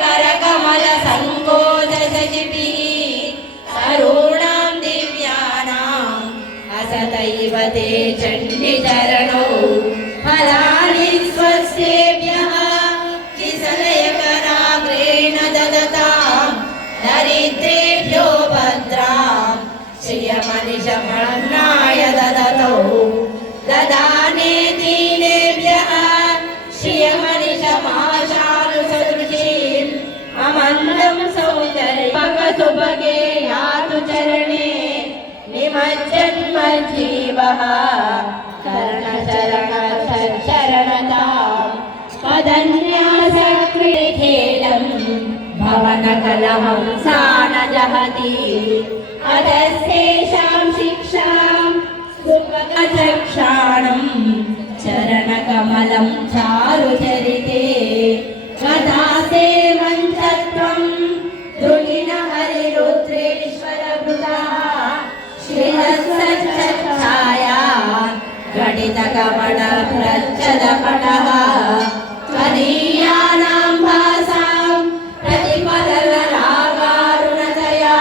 करकमलसङ्कोचशशिभिः तरूणां दिव्यानाम् असतैव ते चण्डिचरणौ फलानि स्वस्येभ्यः किसलयकराग्रेण ददतां दरिद्रेभ्यो भद्राम् श्रियमनिशमन्नाय ददतौ ददाने दीनेभ्यः श्रियमनिशमाशानुसदृशीम् अमन्दं सौन्दर्यमकसुभगे यातु चरणे निमज्जन्मज्जीवः कर्णचरणशरणताम् पदन्यासक्रीडेखेलम् भवनकलहं सा न जहति अधस्तेषां शिक्षां सुखगचक्षाणं चरणकमलं चारुचरिते कदासे मन्त्रत्वं दुहिन हरिरुद्रेश्वरभृतः श्रीहस्तच्छाया घटितकमलप्रच्छदपटः त्वदीयानां भासां प्रतिपदलरागारुणतया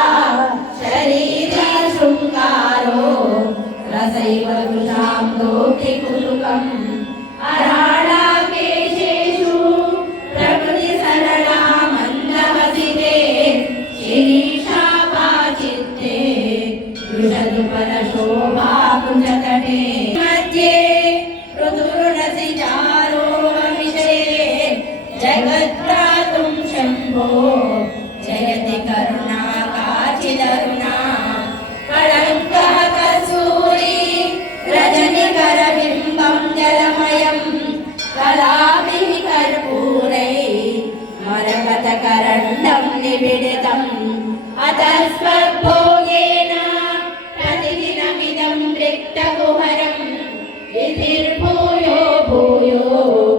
शरीरे शृङ्गारो रसैव दृशां दोटिकुलुकम् अराळाकेशेषु प्रकृतिसरला मन्दहसिते शिरीषापाचित्ते वृषदुपरशोभाकुञ्जतटे मध्ये ऋतुर्नसिचारो विषये जगद्भ्रातुं शम्भो जयति करुणा काचिदरुणा कलङ्कः कसूरी रजनिकरबिम्बं जलमयं कलाभिः कर्पूरैः मरकतकरण्डं निबिडितम् अतः स्वभो